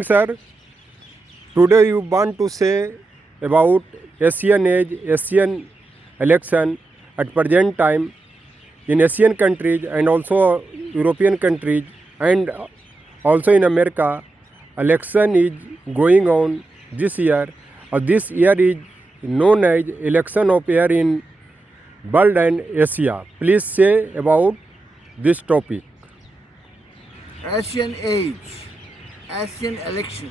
Sir, today you want to say about Asian election at present time in Asian countries and also European countries and also in America. Election is going on this year. This year is known as election of year in world and Asia. Please say about this topic. Asian age, Asian election.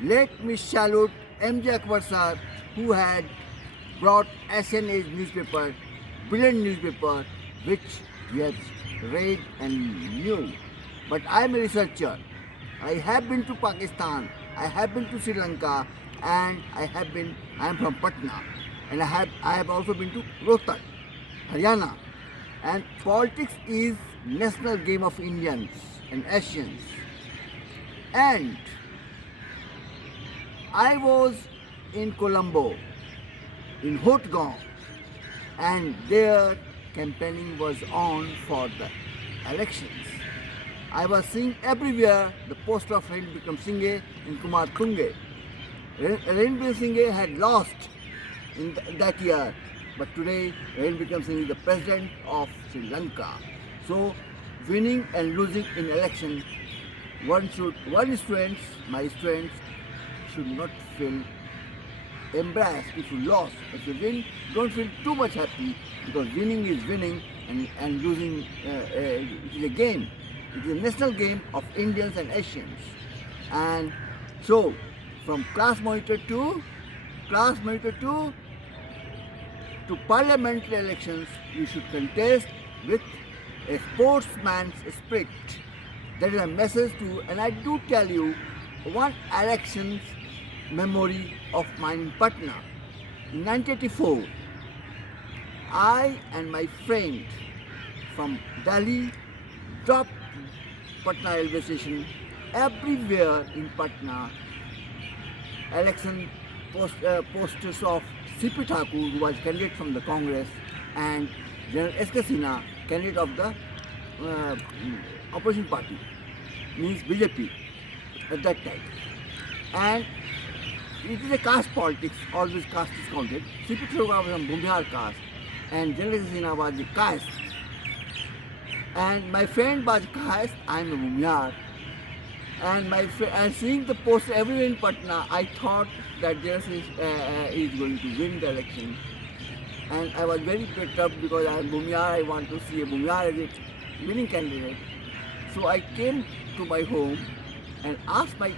Let me salute M.J. Akbar sir, who had brought Asian age newspaper, brilliant newspaper, which we have read and knew. But I am a researcher. I have been to Pakistan, I have been to Sri Lanka, and I am from Patna, and I have also been to Rohtak, Haryana. And politics is national game of Indians and Asians. And I was in Colombo, in Hotgaon, and their campaigning was on for the elections. I was seeing everywhere the poster of Ranil Wickremesinghe and Kumar Tunge. Ranil Wickremesinghe had lost in that year, but today Ranil Wickremesinghe is the president of Sri Lanka. So winning and losing in election, my students should not feel embarrassed if you lost. If you win, don't feel too much happy, because winning is winning and losing is a game. It is a national game of Indians and Asians. And so from class monitor to parliamentary elections, you should contest with a sportsman's spirit. That is a message to, and I do tell you one election's memory of mine in Patna. In 1984, I and my friend from Delhi dropped Patna railway station. Everywhere in Patna, election posters of C.P. Thakur, who was candidate from the Congress, and General S.K. Sinha, candidate of the opposition party, means BJP at that time. And it is a caste politics, always caste is counted. C.P. Thakur was from Bhumihar caste, and General S.K. Sinha was the caste. And my friend was caste, I am a Bhumihar. And seeing the poster everywhere in Patna, I thought that General is going to win the election. And I was very perturbed because I am Bhumihar, I want to see a Bhumihar as a winning candidate. So I came to my home and asked my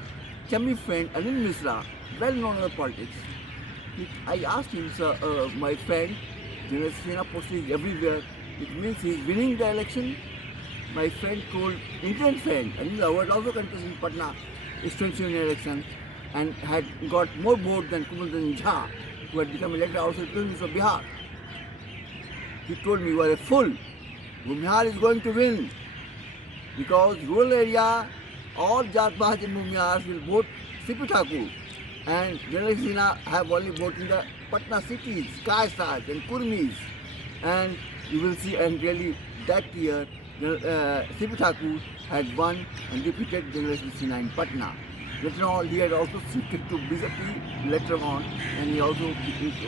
chummy friend Anil Misra, well known in the politics. I asked him, sir, my friend, General Sinha poster is everywhere. It means he is winning the election. My friend told, Indian friend, Anil, who had also contested in Patna extension election and had got more votes than Kumaldan Jha, who had become elected also President of Bihar. He told me, you are a fool. Bhumihar is going to win, because rural area, all Jat Bahaj and Bhumihars will vote C.P. Thakur, and General Sinha have only voted in the Patna cities, Kaisas and Kurmis. And you will see, and really that year, C.P. Thakur had won and defeated General Sinha in Patna. Later on, he had also shifted to BJP later on, and he also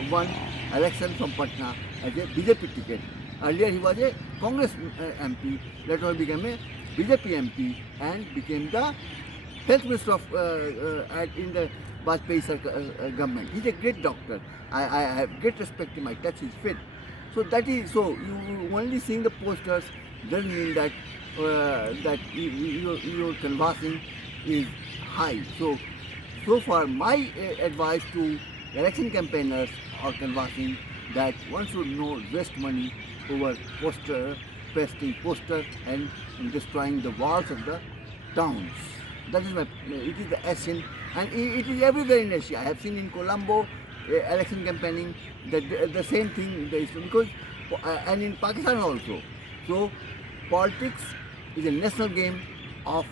won election from Patna as a BJP ticket. Earlier he was a Congress MP, later on became a BJP MP and became the health minister of in the Vajpayee government. He's a great doctor. I have great respect him. I touch his feet. So that is, so you only seeing the posters doesn't mean that your canvassing is high. So far my advice to election campaigners or canvassing, that one should not waste money over pasting poster and destroying the walls of the towns. That is it is the Asian, and it is everywhere in Asia. I have seen in Colombo election campaigning the same thing, because and in Pakistan also. So politics is a national game of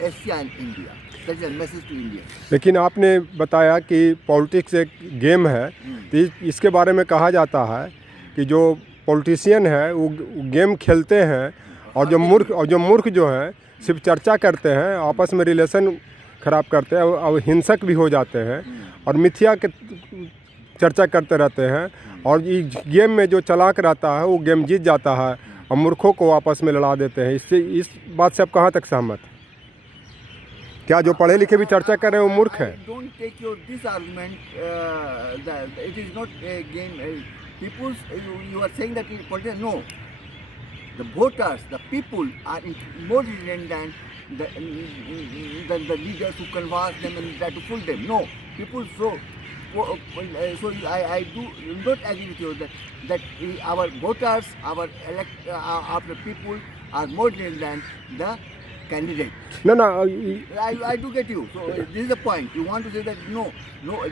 Asia and India. That is a message to India. लेकिन आपने बताया कि politics एक game है, तो इसके बारे में कहा जाता है कि जो पॉलिटिशियन है वो गेम खेलते हैं, और जो मूर्ख जो हैं सिर्फ चर्चा करते हैं, आपस में रिलेशन खराब करते हैं और हिंसक भी हो जाते हैं और मिथ्या के चर्चा करते रहते हैं और इस गेम में जो चालाक रहता है वो गेम जीत जाता है और मूर्खों को आपस में लड़ा देते हैं। इससे इस बात से आप कहाँ तक सहमत हैं? क्या जो पढ़े लिखे भी चर्चा कर रहे हैं वो मूर्ख है? Don't take your this argument. That it is not a game. People's you are saying that it politics. No, the voters, the people are more intelligent than the leaders who converse them and try to fool them. No, people so I do not agree with you that our voters, our people are more intelligent than the candidate. No, no. I do get you. So this is the point. You want to say that no,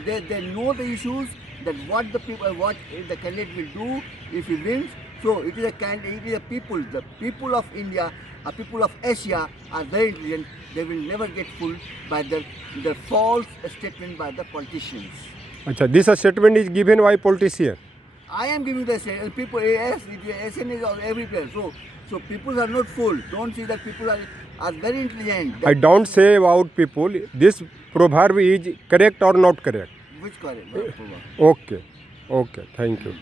they know the issues, that what the people, what the candidate will do if he wins. So it is a people. The people of India, people of Asia are very intelligent. They will never get fooled by the false statement by the politicians. अच्छा, this statement is given by politician. I am giving the statement. People, yes, SN is everywhere. So people are not fooled. Don't see that people are very intelligent. I don't say about people. This proverb is correct or not correct? Which correct? Okay. Okay. Thank you.